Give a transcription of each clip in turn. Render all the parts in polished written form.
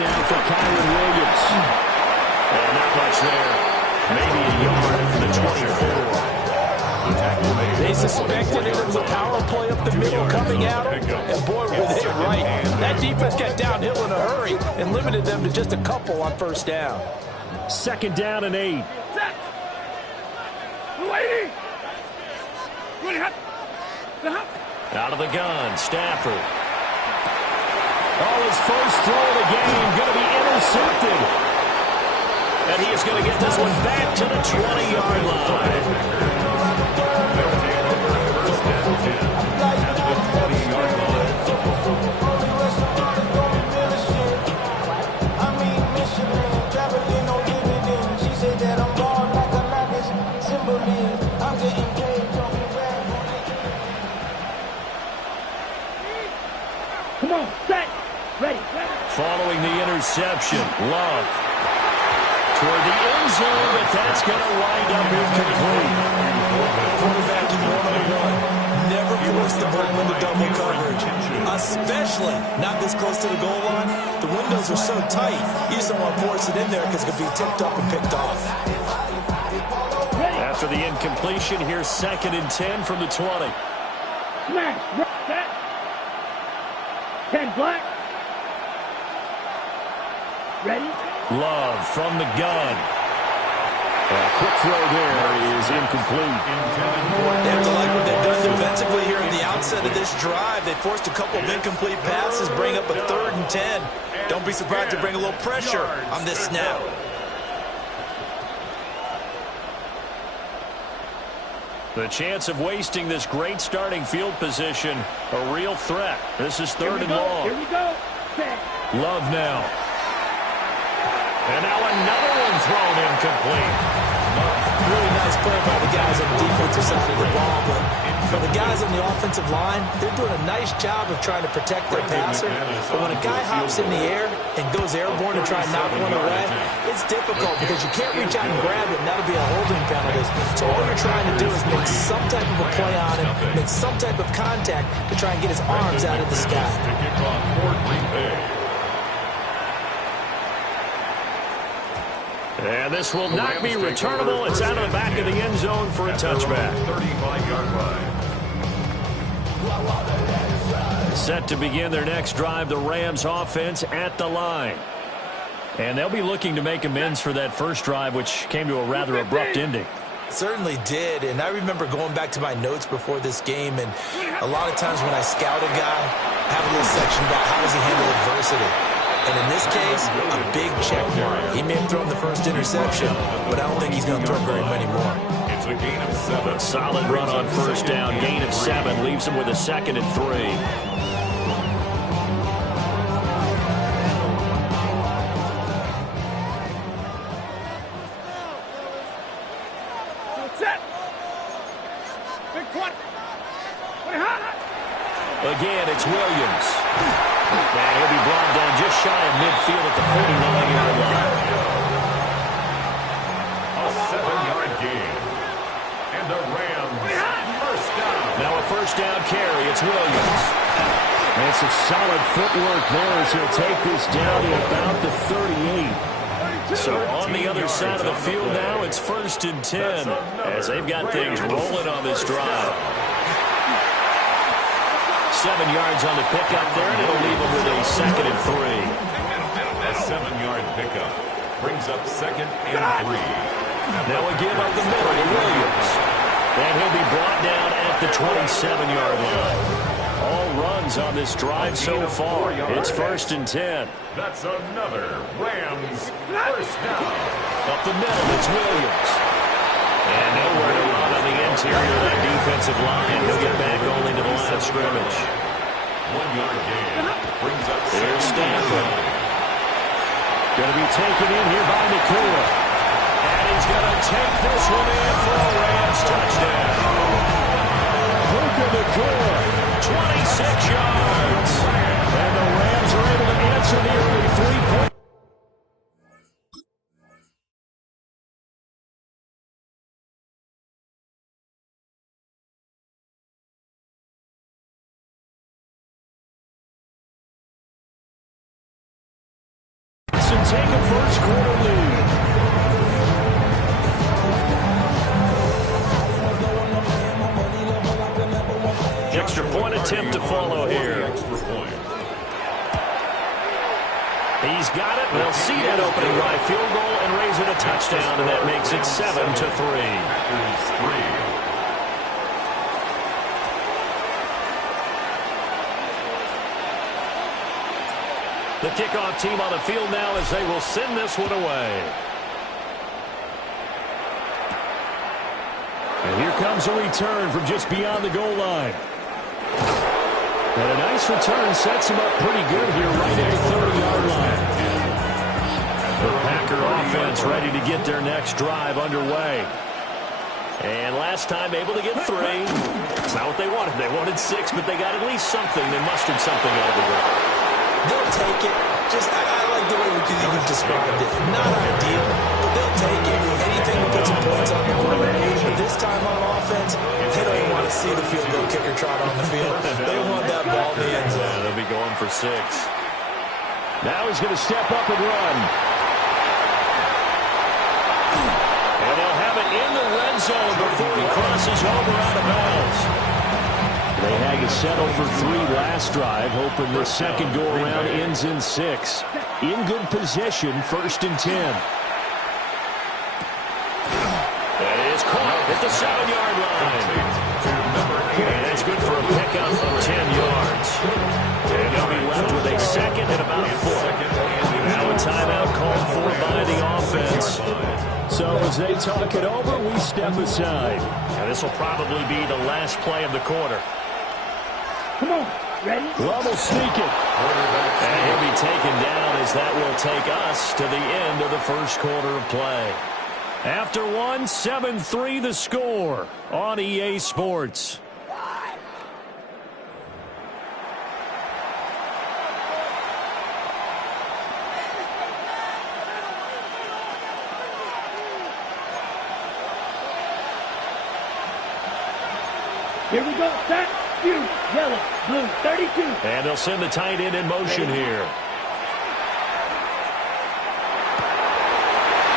now for Kyron Williams. And not much there. Maybe a yard for the 24. They suspected it was a power play up the middle coming at them, and boy, were they right. That defense got downhill in a hurry and limited them to just a couple on first down. 2nd down and 8. Out of the gun, Stafford. Oh, his first throw of the game going to be intercepted. And he is going to get this one back to the 20-yard line. Come on, set, ready. Following the interception, Love toward the end zone, but that's going to wind up incomplete. Quarterback 101. Never force the ball into double coverage, especially not this close to the goal line. The windows are so tight, you just don't want to force it in there because it could be tipped up and picked off. After the incompletion, here's 2nd and 10 from the 20. Smash, set. 10 black. Ready? Love from the gun. A quick throw there is incomplete. They have to like what they've done defensively here at the outset of this drive. They forced a couple of incomplete passes, bring up a 3rd and 10. Don't be surprised to bring a little pressure on this snap. The chance of wasting this great starting field position, a real threat. This is 3rd and long. Here we go. Set. Love now. And now another one thrown incomplete. Really nice play by the guys on the defensive side of the ball, but for the guys on the offensive line, they're doing a nice job of trying to protect their passer. But when a guy hops in the air and goes airborne to try and knock one away, it's difficult because you can't reach out and grab it, and that'll be a holding penalty. So all you're trying to do is make some type of a play on him, make some type of contact to try and get his arms out of the sky. And this will not be returnable. It's out of the back of the end zone for a touchback. 35-yard line. Set to begin their next drive, the Rams offense at the line. And they'll be looking to make amends for that first drive, which came to a rather abrupt ending. Certainly did, and I remember going back to my notes before this game, and a lot of times when I scout a guy, I have a little section about how does he handle adversity. And in this case, a big check mark. He may have thrown the first interception, but I don't think he's going to throw very many more. It's a gain of 7. A solid run on first down. Gain of 7 leaves him with a 2nd and 3. Set. Big one. Again, it's Williams. And he'll be brought down just shy of midfield at the 49-yard line. A 7-yard gain. And the Rams first down. Now a first down carry. It's Williams. And some solid footwork there as he'll take this down to about the 38. So on the other side of the field now, it's 1st and 10 as they've got things rolling on this drive. 7 yards on the pickup there, and it'll leave him with a 2nd and 3. A 7-yard pickup brings up 2nd and 3. Now a give up the middle to Williams. And he'll be brought down at the 27-yard line. All runs on this drive so far. It's 1st and 10. That's another Rams first down. Up the middle, it's Williams. And nowhere to run on the interior of that defensive line. He'll get back only to the line of scrimmage. 1-yard gain brings up Here's Stafford. Going to be taken in here by Nakua. And he's going to take this one in for a Rams touchdown. Puka Nakua, 26 yards. And the Rams are able to answer the early 3-point. this and take a first quarter lead. Extra point attempt to follow here. He's got it. They'll see that opening drive field goal and raise it a touchdown, and that makes it 7-3. The kickoff team on the field now as they will send this one away. And here comes a return from just beyond the goal line. And a nice return sets him up pretty good here right at the 30-yard line. The Packer offense ready to get their next drive underway. And last time able to get 3. It's not what they wanted. They wanted 6, but they got at least something. They mustered something out of the drive. They'll take it. I like the way you described it. Not ideal, but they'll take it. Anything to put some points on the board. But this time on offense, they don't even want to see the field goal kicker trot on the field. They want that ball in the end zone. Yeah, they'll be going for 6. Now he's going to step up and run. And they'll have it in the red zone before he crosses over out of bounds. They had to settle for 3 last drive, hoping the second go-around ends in 6. In good position, 1st and 10. That is caught at the 7-yard line. And that's good for a pickup of 10 yards. And they'll be left with a second and about a 4. Now a timeout called for by the offense. So as they talk it over, we step aside. And this will probably be the last play of the quarter. Come on, ready? Love will sneak it. And he'll be taken down as that will take us to the end of the first quarter of play. After 1, 7-3 the score on EA Sports. Here we go, set, shoot, yellow, blue, 32. And they'll send the tight end in motion here.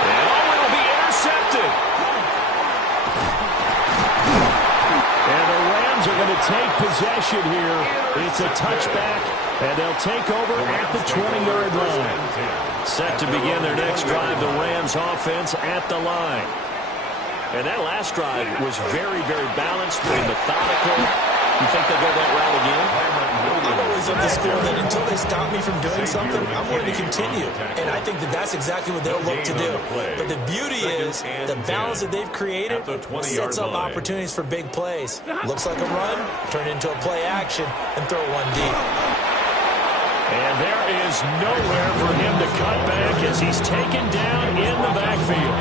And it'll be intercepted. And the Rams are going to take possession here. It's a touchback, and they'll take over at the 20-yard line. Set to begin their next drive, the Rams offense at the line. And that last drive was very, very balanced, very methodical. You think they'll go that route again? I'm always of the school that until they stop me from doing something, I'm going to continue. And I think that that's exactly what they'll look to do. But the beauty is the balance that they've created sets up opportunities for big plays. Looks like a run, turn into a play action, and throw one deep. And there is nowhere for him to cut back as he's taken down in the backfield.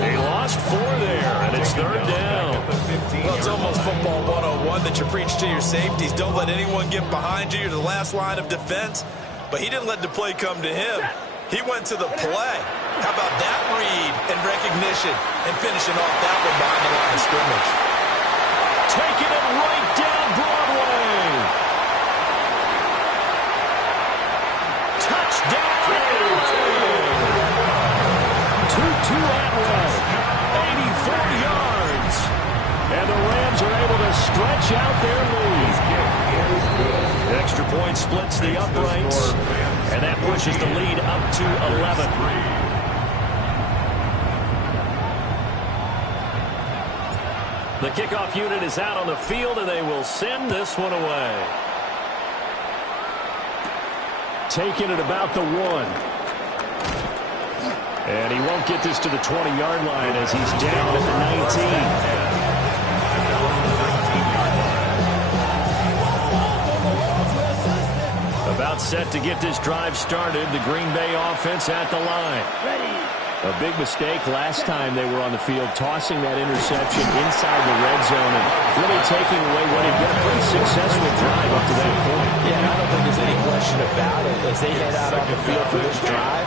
They lost 4 there, and it's 3rd down. Well, it's almost football 101 that you preach to your safeties. Don't let anyone get behind you. You're the last line of defense. But he didn't let the play come to him. He went to the play. How about that read and recognition and finishing off that one behind the line of scrimmage? Taking it right down Broadway. Touchdown. 2-2 Atwell. 84 yards. And the Rams are able to stretch out their lead. Extra point splits the uprights. And that pushes the lead up to 11. The kickoff unit is out on the field, and they will send this one away. Taking it about the 1. And he won't get this to the 20-yard line as he's down at the 19. About set to get this drive started. The Green Bay offense at the line. Ready. A big mistake last time they were on the field, tossing that interception inside the red zone and really taking away what had been a pretty successful drive up to that point. Yeah, and I don't think there's any question about it. As they head out on the field for this drive,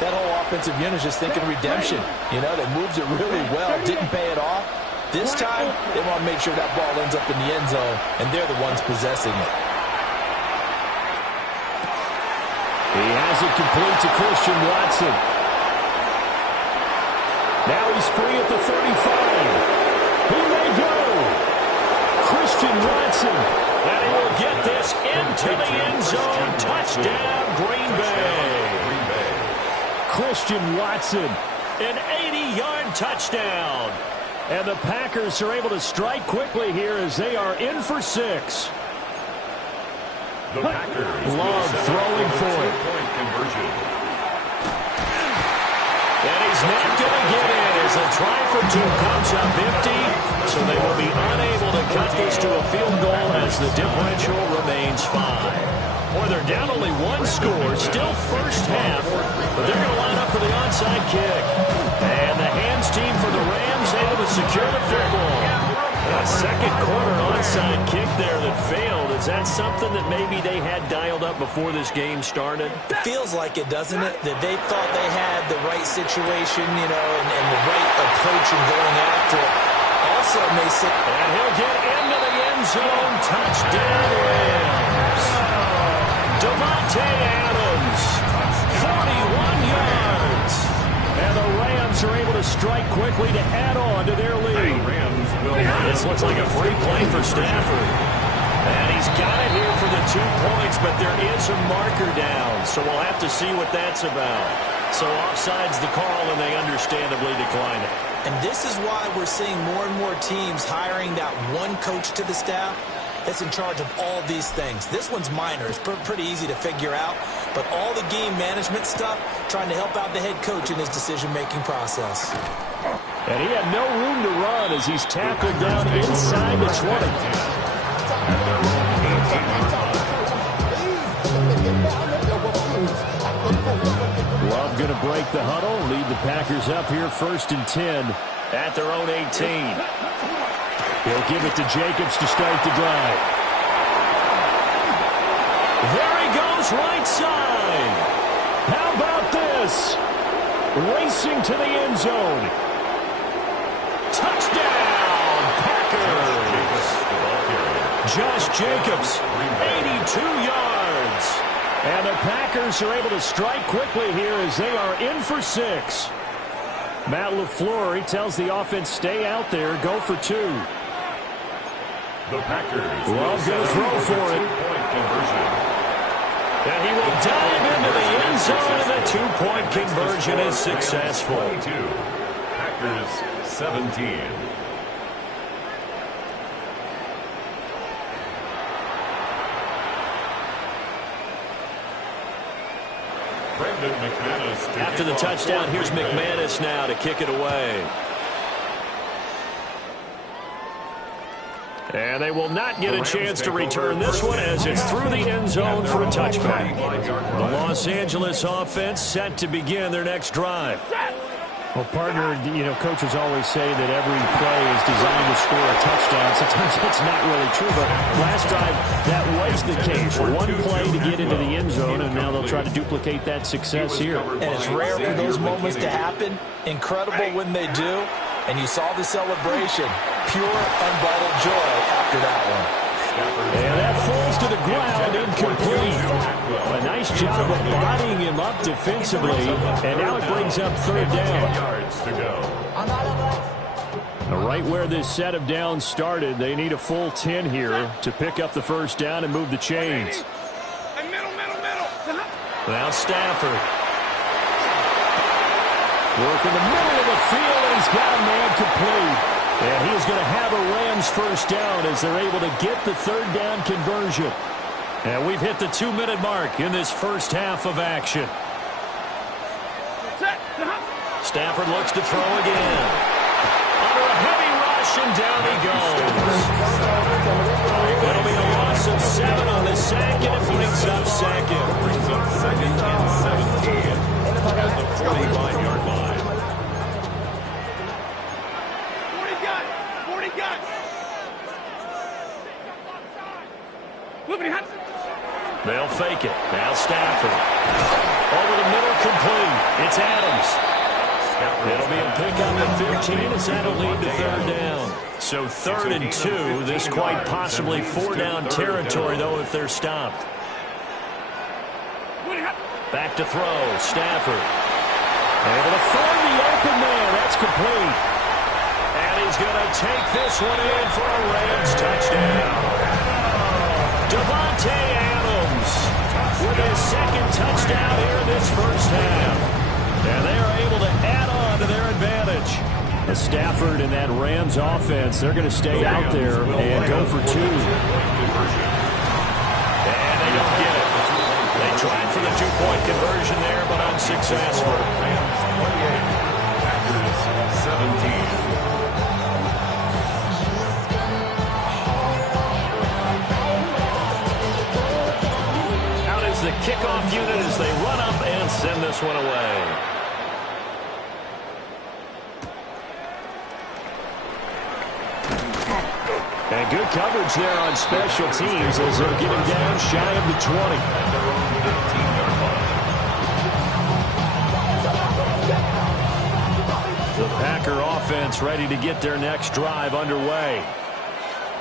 that whole offensive unit is just thinking redemption. You know, they moved it really well, didn't pay it off. This time, they want to make sure that ball ends up in the end zone, and they're the ones possessing it. He has has it complete to Christian Watson. Now he's free at the 35. He may go. Christian Watson. And he will get this into the end zone. Touchdown, Green Bay. Christian Watson, an 80-yard touchdown. And the Packers are able to strike quickly here as they are in for 6. The Packers Love throwing for it. And he's not going to get in as a try for 2 comes up empty. So they will be unable to cut this to a field goal as the differential remains 5. Boy, they're down only 1 score, still first half, but they're going to line up for the onside kick. And the hands team for the Rams able to secure the football. A second quarter onside kick there that failed. Is that something that maybe they had dialed up before this game started? It feels like it, doesn't it? That they thought they had the right situation, you know, and the right approach in going after it. Also may sit. And he'll get into the end zone. Touchdown, Rams. Devontae Adams, 41 yards. And the Rams are able to strike quickly to add on to their lead. This looks like a free play for Stafford. And he's got it here for the 2 points, but there is a marker down. So we'll have to see what that's about. So offside's the call, and they understandably decline it. And this is why we're seeing more and more teams hiring that one coach to the staff that's in charge of all these things. This one's minor. It's pretty easy to figure out. But all the game management stuff, trying to help out the head coach in his decision-making process. And he had no room to run as he's tackled down inside the 20. Love going to break the huddle, lead the Packers up here 1st and 10 at their own 18. He'll give it to Jacobs to start the drive. There he goes, right side. How about this? Racing to the end zone. Touchdown, Packers. Josh Jacobs, 82 yards. And the Packers are able to strike quickly here as they are in for 6. Matt LaFleur, he tells the offense, stay out there, go for 2. The Packers. Love going to throw for it. And he will dive into the end zone, and the 2-point conversion is successful. 22. Packers 17. After the touchdown, here's McManus now to kick it away. And they will not get a chance to return this one as it's through the end zone for a touchback. The Los Angeles offense set to begin their next drive. Well, partner, you know, coaches always say that every play is designed to score a touchdown. Sometimes that's not really true, but last drive, that was the case. One play to get into the end zone, and now they'll try to duplicate that success here. And it's rare for those moments to happen. Incredible when they do. And you saw the celebration. Pure, unbridled joy after that one. And that falls to the ground, incomplete. A nice job of bodying him up defensively, and now it brings up 3rd down. Right where this set of downs started, they need a full 10 here to pick up the 1st down and move the chains. Now Stafford. Work in the middle of the field, and he's got a man complete. And he is going to have a Rams 1st down as they're able to get the 3rd down conversion. And we've hit the 2-minute mark in this first half of action. Stafford looks to throw again. Under a heavy rush, and down he goes. That'll be a loss of 7 on the sack, and it brings up 2nd. Brings up 2nd and 17 at the 45-yard line. They'll fake it. Now Stafford. Over the middle, complete. It's Adams. It'll be a pickup at 15 as that'll lead to 3rd down. So 3rd and 2. This quite possibly 4-down territory, though, if they're stopped. Back to throw. Stafford. Able to find the open man. That's complete. And he's going to take this one in for a Rams touchdown. Davante Adams with his second touchdown here in this first half. And they are able to add on to their advantage. Stafford and that Rams offense, they're going to stay out there and go for two. And they don't get it. They tried for the two-point conversion there, but unsuccessful. 17. Out is the kickoff unit as they run up and send this one away. And good coverage there on special teams as they'll get him down shy of the 20. The Packer offense ready to get their next drive underway.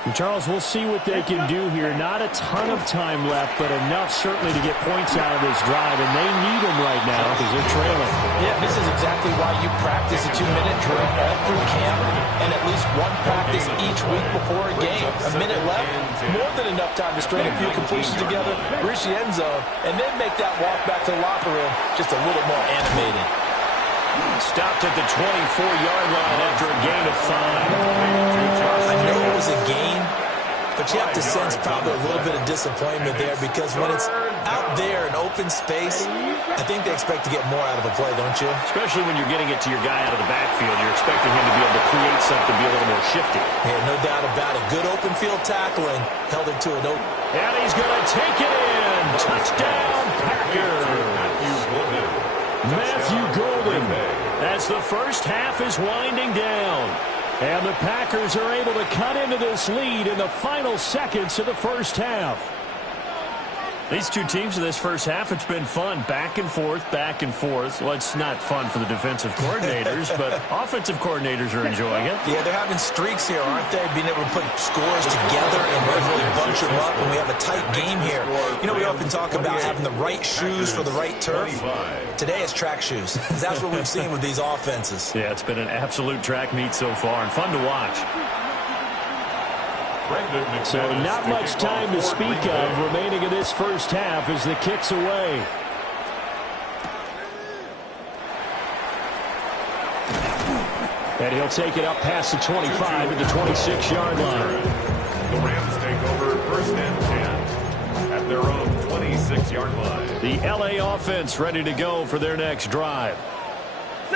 And Charles, we'll see what they can do here. Not a ton of time left, but enough certainly to get points out of this drive, and they need them right now because they're trailing. Yeah, this is exactly why you practice a 2-minute drill all through camp and at least one practice each week before a game. A minute left, more than enough time to string a few completions together, reach the end zone, and then make that walk back to the locker room just a little more animated. Stopped at the 24-yard line after a gain of 5. I know it was a gain, but you have to sense probably a little bit of disappointment there because when it's out there in open space, I think they expect to get more out of a play, don't you? Especially when you're getting it to your guy out of the backfield. You're expecting him to be able to create something, be a little more shifty. Yeah, no doubt about it. Good open field tackling held it to an open. And he's going to take it in. Touchdown, Packers. Matthew Golden. As the first half is winding down. And the Packers are able to cut into this lead in the final seconds of the first half. These two teams in this first half, it's been fun. Back and forth, back and forth. Well, it's not fun for the defensive coordinators, but offensive coordinators are enjoying it. Yeah, they're having streaks here, aren't they? Being able to put scores together and really bunch them up, and we have a tight game here. You know, we often talk about having the right shoes for the right turf. Today it's track shoes. That's what we've seen with these offenses. Yeah, it's been an absolute track meet so far and fun to watch. So not much time to speak of remaining in this first half as the kick's away. And he'll take it up past the 25 at the 26-yard line. The Rams take over first and 10 at their own 26-yard line. The LA offense ready to go for their next drive.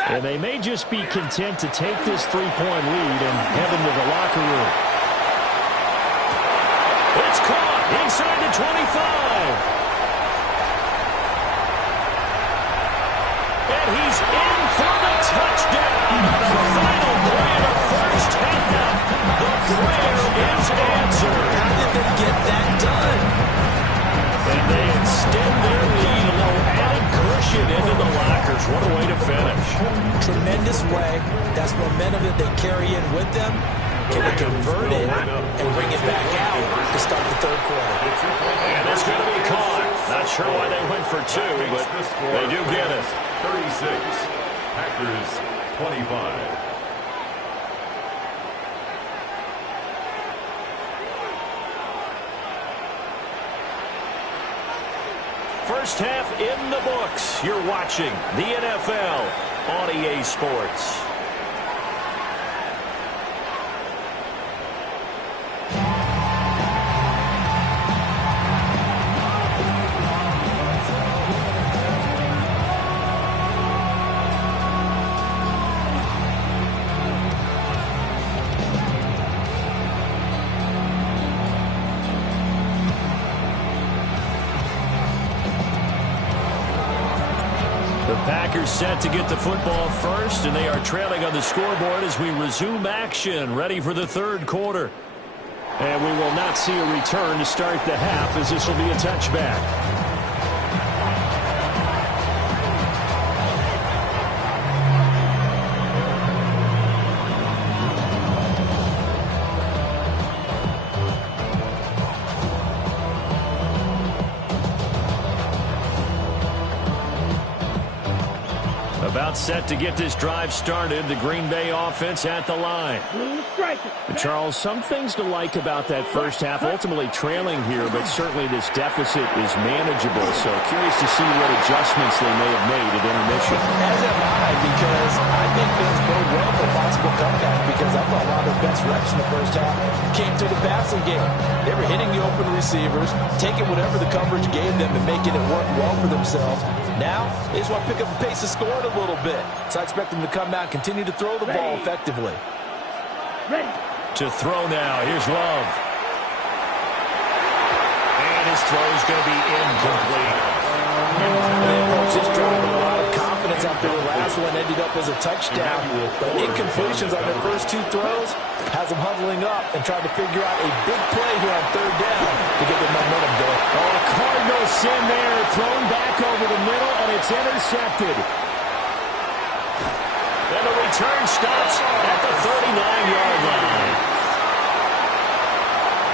And they may just be content to take this 3-point lead and head into the locker room. It's caught inside the 25. And he's in for the touchdown. The final play of the first half. The prayer is answered. How did they get that done? And they extend their lead, a little added cushion into the lockers. What a way to finish. Tremendous way. That's momentum that they carry in with them. Can they convert it and bring it back out to start the third quarter? And it's going to be caught. Not sure why they went for two, but they do get it. 36, Packers 25. First half in the books. You're watching the NFL on EA Sports. Packers set to get the football first, and they are trailing on the scoreboard as we resume action, ready for the third quarter. And we will not see a return to start the half as this will be a touchback. About set to get this drive started. The Green Bay offense at the line. And Charles, some things to like about that first half. Ultimately trailing here, but certainly this deficit is manageable. So curious to see what adjustments they may have made at intermission. As am I, because I think things bode well for a possible comeback, because I thought a lot of their best reps in the first half came through the passing game. They were hitting the open receivers, taking whatever the coverage gave them and making it work well for themselves. Now, they just want to pick up the pace of scoring a little bit. So I expect them to come out and continue to throw the ball effectively. Ready. To throw now. Here's Love. And his throw is going to be incomplete. They approached this drive with a lot of confidence after the last one ended up as a touchdown. But incompletions on their first two throws has them huddling up and trying to figure out a big play here on third down to get their momentum going. Oh, a Cardinal sin there, thrown back over the middle, and it's intercepted. And the return stops at the 39-yard line.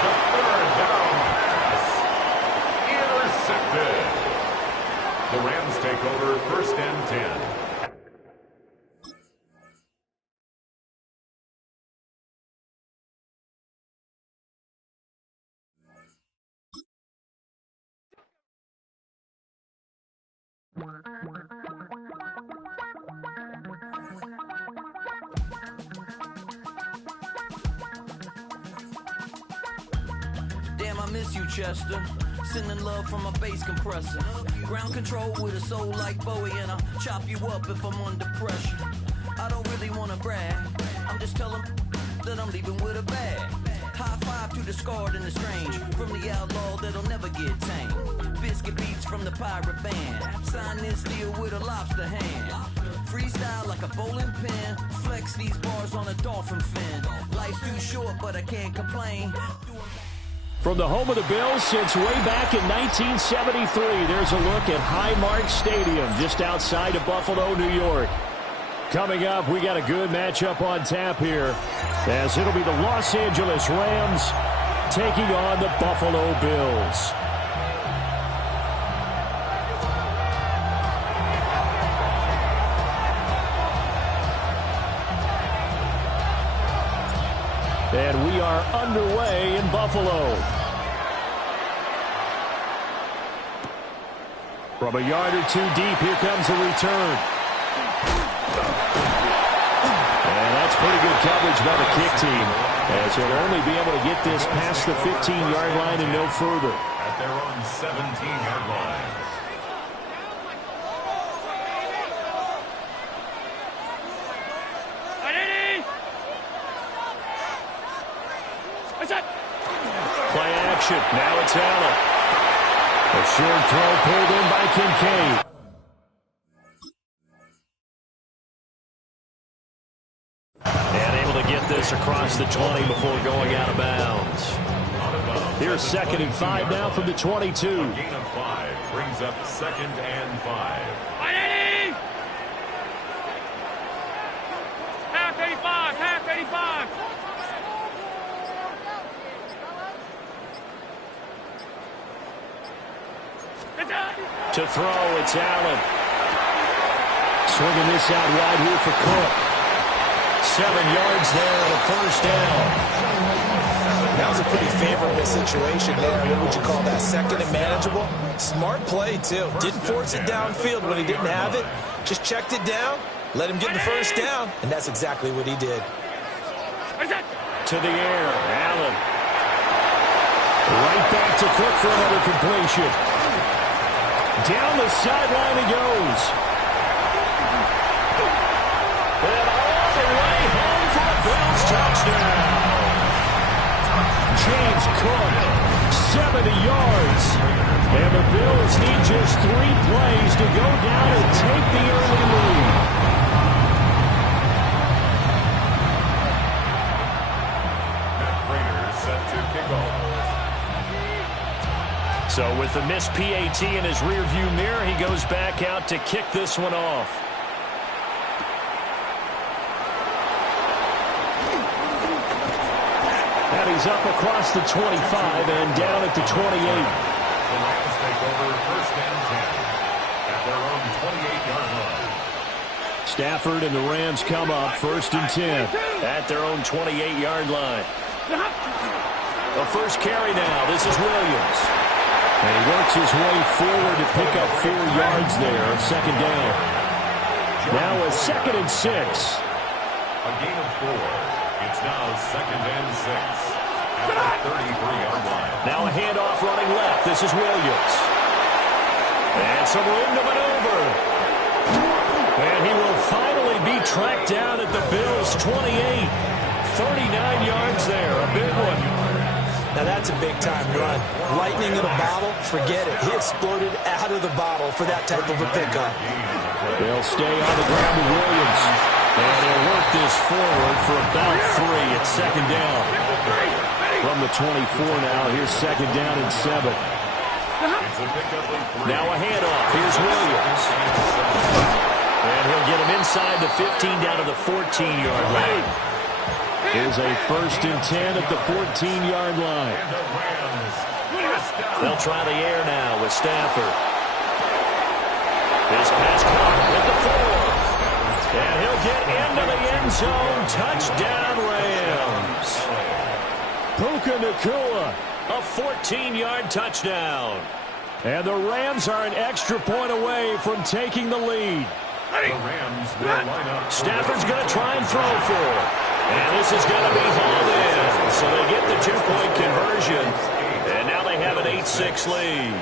The third down pass. Intercepted. The Rams take over first and 10. Damn, I miss you, Chester. Sending love from a bass compressor. Ground control with a soul like Bowie, and I'll chop you up if I'm under pressure. I don't really want to brag. I'm just telling that I'm leaving with a bag. High five to the scarred and the strange. From the outlaw that'll never get tamed. Biscuit beats from the pirate band. Sign this deal with a lobster hand. Freestyle like a bowling pin. Flex these bars on a dolphin fin. Life's too short, but I can't complain. From the home of the Bills since way back in 1973, there's a look at Highmark Stadium just outside of Buffalo, New York. Coming up, we got a good matchup on tap here, as it'll be the Los Angeles Rams taking on the Buffalo Bills. And we are underway in Buffalo. From a yard or two deep, here comes the return. And that's pretty good coverage by the kick team, as they'll only be able to get this past the 15-yard line and no further. At their own 17-yard line. Play action. Now it's Allen. A short throw pulled in by Kincaid. And able to get this across the 20 before going out of bounds. Here's 2nd and 5 now from the 22. A gain of 5 brings up 2nd and 5. Half 85, half 85. To throw, it's Allen. Swinging this out wide here for Cook. 7 yards there and a first down. That was a pretty favorable situation there. What would you call that? 2nd and manageable? Smart play, too. Didn't force it downfield when he didn't have it. Just checked it down, let him get the first down, and that's exactly what he did. To the air, Allen. Right back to Cook for another completion. Down the sideline he goes. And all the way home for a Bills touchdown. James Cook, 70 yards. And the Bills need just 3 plays to go down and take the early lead. Matt Prater set to kick off. So with the missed PAT in his rearview mirror, he goes back out to kick this one off. And he's up across the 25 and down at the 28. The Rams take over first and 10 at their own 28-yard line. Stafford and the Rams come up 1st and 10 at their own 28-yard line. The first carry now. This is Williams. And he works his way forward to pick up 4 yards there. 2nd down. Now a 2nd and 6. A gain of 4. It's now 2nd and 6 at the 33-yard line. Now a handoff running left. This is Williams. And some room to maneuver. And he will finally be tracked down at the Bills' 28. 39 yards there. A big one. Now that's a big-time run. Lightning in a bottle, forget it. He exploded out of the bottle for that type of a pickup. They'll stay on the ground with Williams. And he'll work this forward for about 3 at 2nd down. From the 24 now, here's 2nd down and 7. Now a handoff. Here's Williams. And he'll get him inside the 15 down to the 14-yard line. Here's a 1st and 10 at the 14-yard line. They'll try the air now with Stafford. This pass caught at the 4. And he'll get into the end zone. Touchdown, Rams. Puka Nacua, a 14-yard touchdown. And the Rams are an extra point away from taking the lead. The Rams will line up. Stafford's going to try and throw for it. And this is going to be hauled in. So they get the 2-point conversion. And now they have an 8-6 lead.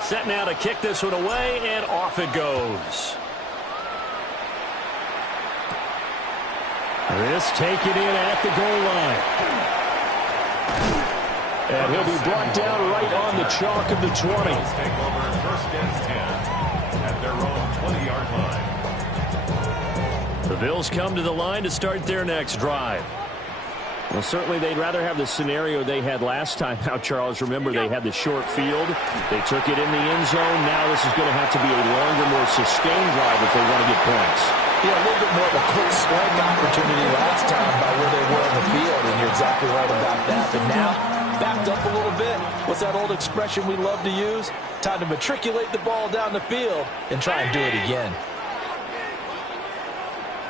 Set now to kick this one away, and off it goes. This taken in at the goal line. And he'll be brought down right on the chalk of the 20. Take over 1st and 10 at their own 20-yard line. The Bills come to the line to start their next drive. Well, certainly they'd rather have the scenario they had last time out, Charles. Remember, they had the short field. They took it in the end zone. Now this is going to have to be a longer, more sustained drive if they want to get points. Yeah, a little bit more of a quick strike opportunity last time by where they were on the field, and you're exactly right about that. But now, backed up a little bit. What's that old expression we love to use? Time to matriculate the ball down the field and try and do it again.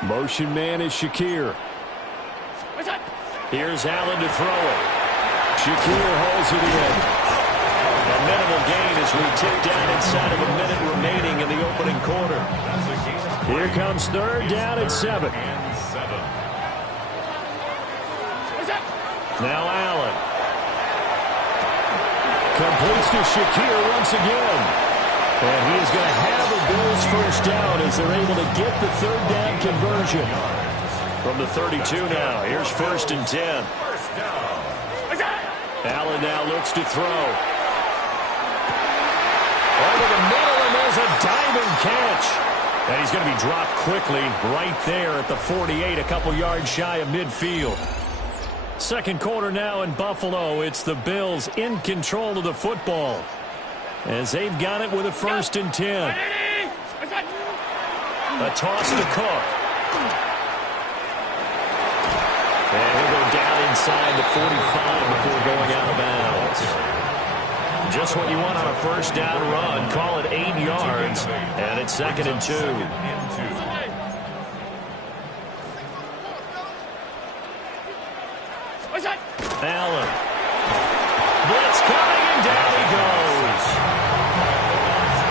Motion man is Shakir. Here's Allen to throw it. Shakir holds it in. A minimal gain as we tick down inside of a minute remaining in the opening quarter. Here comes 3rd down and 7. Now Allen. Completes to Shakir once again. And he is going to have the Bills 1st down as they're able to get the 3rd down conversion. From the 32 now, here's 1st and 10. Allen now looks to throw. Over the middle, and there's a diving catch. And he's going to be dropped quickly right there at the 48, a couple yards shy of midfield. 2nd quarter now in Buffalo. It's the Bills in control of the football as they've got it with a 1st and 10. A toss to Cook. And he'll go down inside the 45 before going out of bounds. Just what you want on a 1st down run. Call it 8 yards, and it's 2nd and 2. Allen. Blitz coming, and down he goes.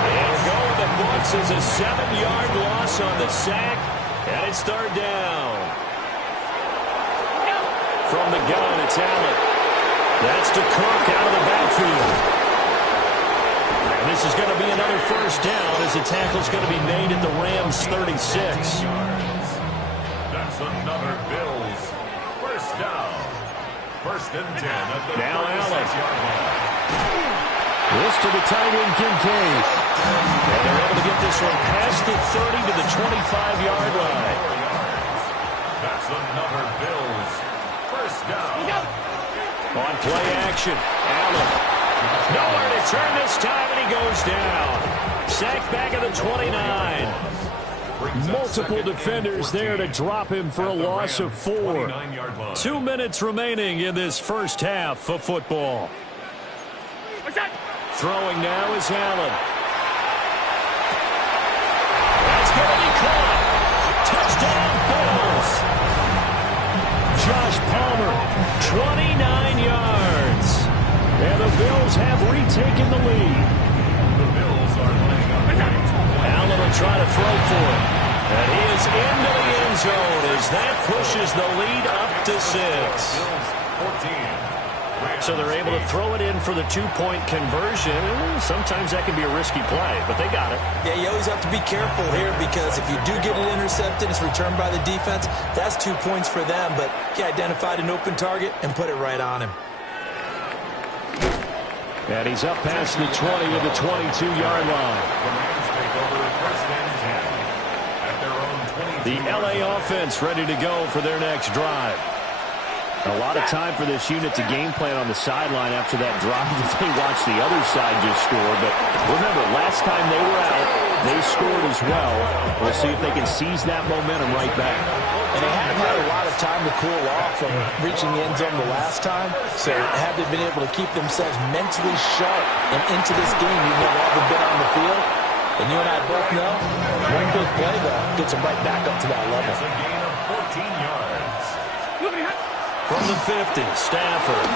It'll go in the books as a 7-yard loss on the sack, and it's 3rd down. From the gun, it's Allen. That's to Cook out of the backfield. And this is going to be another 1st down as the tackle's going to be made at the Rams' 36. That's another Bills 1st down. 1st and 10 at the 36-yard line. This to the tight end, Kincaid. And they're able to get this one past the 30 to the 25-yard line. That's another Bills 1st down. On play action, Allen. Nowhere to turn this time, and he goes down. Sacked back at the 29. Multiple defenders there to drop him for a loss of 4. 2 minutes remaining in this first half of football. Throwing now is Allen. That's going to be caught. Touchdown, Bills. Josh Palmer, 29 yards. And the Bills have retaken the lead. The Bills are laying up points. Allen will try to throw for it. And he is into the end zone as that pushes the lead up to 6. 14. So they're able to throw it in for the 2-point conversion. Sometimes that can be a risky play, but they got it. Yeah, you always have to be careful here because if you do get it intercepted, it's returned by the defense. That's 2 points for them, but he identified an open target and put it right on him. And he's up past the 20 to the 22-yard line. The Rams take over first and 10 at their own 22. The L.A. offense ready to go for their next drive. A lot of time for this unit to game plan on the sideline after that drive that they watched the other side just score. But remember, last time they were out, they scored as well. We'll see if they can seize that momentum right back. And they haven't had a lot of time to cool off from reaching the end zone the last time. So have they been able to keep themselves mentally sharp and into this game even though they haven't been on the field? And you and I both know, one big play, though, gets them right back up to that level. It's a gain of 14 yards. From the 50, Stafford.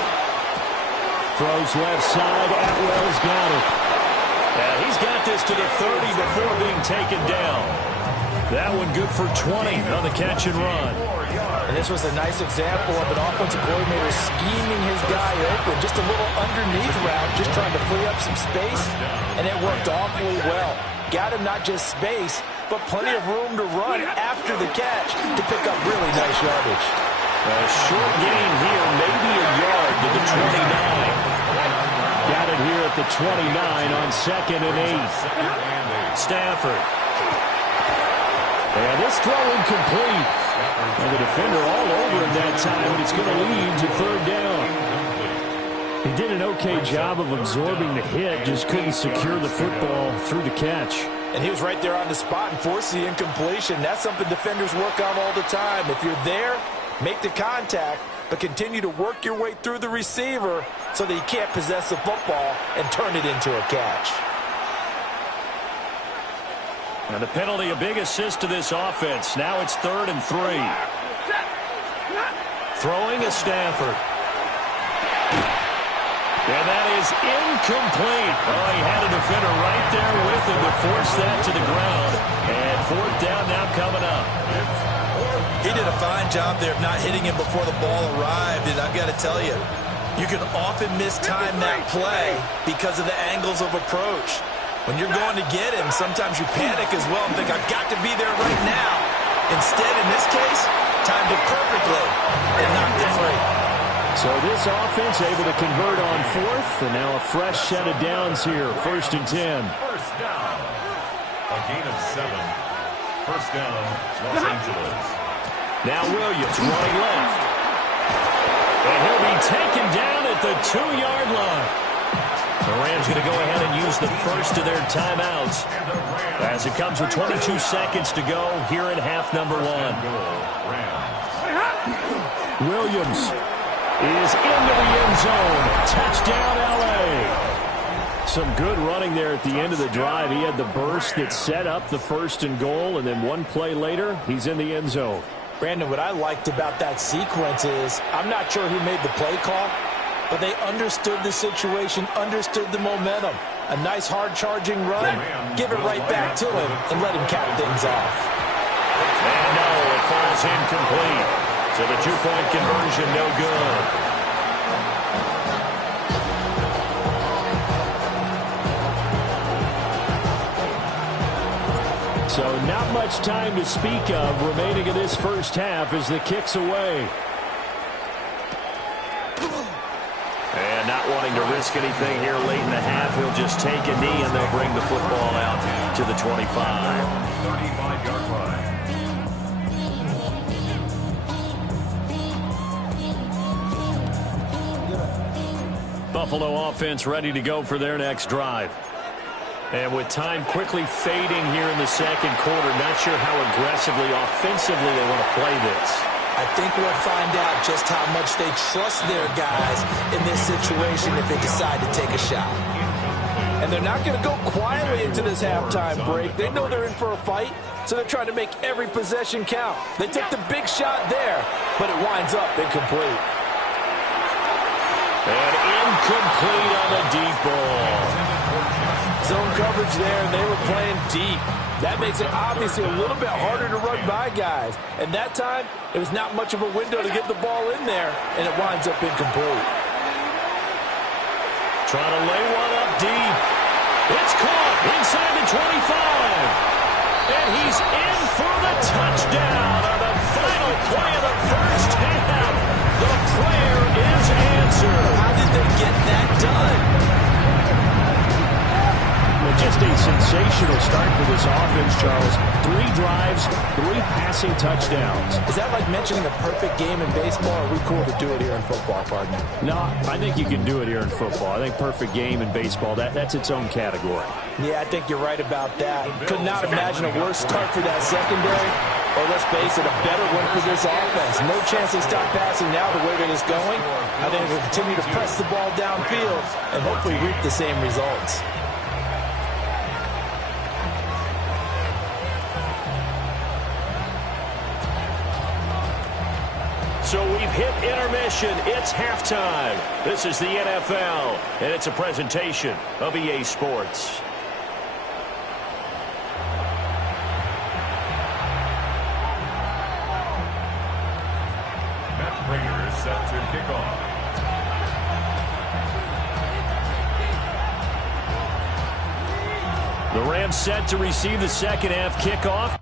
Throws left side. Atwell's got it. And he's got this to the 30 before being taken down. That one good for 20 on the catch and run. And this was a nice example of an offensive coordinator scheming his guy open. Just a little underneath route, just trying to free up some space. And it worked awfully well. Got him not just space, but plenty of room to run after the catch to pick up really nice yardage. A short gain here, maybe a yard to the 29. Got it here at the 29 on 2nd and 8. Stafford. And this throw incomplete. And the defender all over him that time, and it's going to lead to 3rd down. He did an okay job of absorbing the hit, just couldn't secure the football through the catch. And he was right there on the spot and forced the incompletion. That's something defenders work on all the time. If you're there, make the contact, but continue to work your way through the receiver so that he can't possess the football and turn it into a catch. And the penalty, a big assist to this offense. Now it's 3rd and 3. Throwing is Stafford. And that is incomplete. Oh, he had a defender right there with him to force that to the ground. And 4th down now coming up. He did a fine job there of not hitting him before the ball arrived. And I've got to tell you, you can often mistime that play because of the angles of approach. When you're going to get him, sometimes you panic as well and think, I've got to be there right now. Instead, in this case, timed it perfectly and knocked it free. So this offense able to convert on 4th, and now a fresh set of downs here. 1st and 10. First down. A gain of 7. First down, Los Angeles. Now Williams running left. And he'll be taken down at the 2-yard line. The Rams going to go ahead and use the first of their timeouts as it comes with 22 seconds to go here in half number 1. Williams is into the end zone. Touchdown, L.A. Some good running there at the end of the drive. He had the burst that set up the 1st and goal, and then one play later, he's in the end zone. Brandon, what I liked about that sequence is I'm not sure who made the play call, but they understood the situation, understood the momentum. A nice hard-charging run, give it right back to him, and let him cap things off. And no, it falls incomplete. So the 2-point conversion, no good. So not much time to speak of remaining in this first half as the kick's away. And not wanting to risk anything here late in the half, he'll just take a knee and they'll bring the football out to the 25. 35-yard line. Buffalo offense ready to go for their next drive. And with time quickly fading here in the second quarter, not sure how aggressively, offensively they want to play this. I think we'll find out just how much they trust their guys in this situation if they decide to take a shot. And they're not going to go quietly into this halftime break. They know they're in for a fight, so they're trying to make every possession count. They took the big shot there, but it winds up incomplete. And incomplete on the deep ball. Zone coverage there, and they were playing deep. That makes it obviously a little bit harder to run by guys. And that time, it was not much of a window to get the ball in there, and it winds up incomplete. Trying to lay one up deep. It's caught inside the 25. And he's in for the touchdown on the final play of the first half. The prayer is answered. How did they get that done? Well, just a sensational start for this offense, Charles. 3 drives, 3 passing touchdowns. Is that like mentioning a perfect game in baseball, or are we cool to do it here in football, partner? No, I think you can do it here in football. I think perfect game in baseball, that's its own category. Yeah, I think you're right about that. Could not imagine a worse start for that secondary, or let's face it, a better one for this offense. No chance they stop passing now the way that it's going. I think they'll continue to press the ball downfield and hopefully reap the same results. So we've hit intermission. It's halftime. This is the NFL, and it's a presentation of EA Sports. Matt Prater is set to kick off. The Rams set to receive the second half kickoff.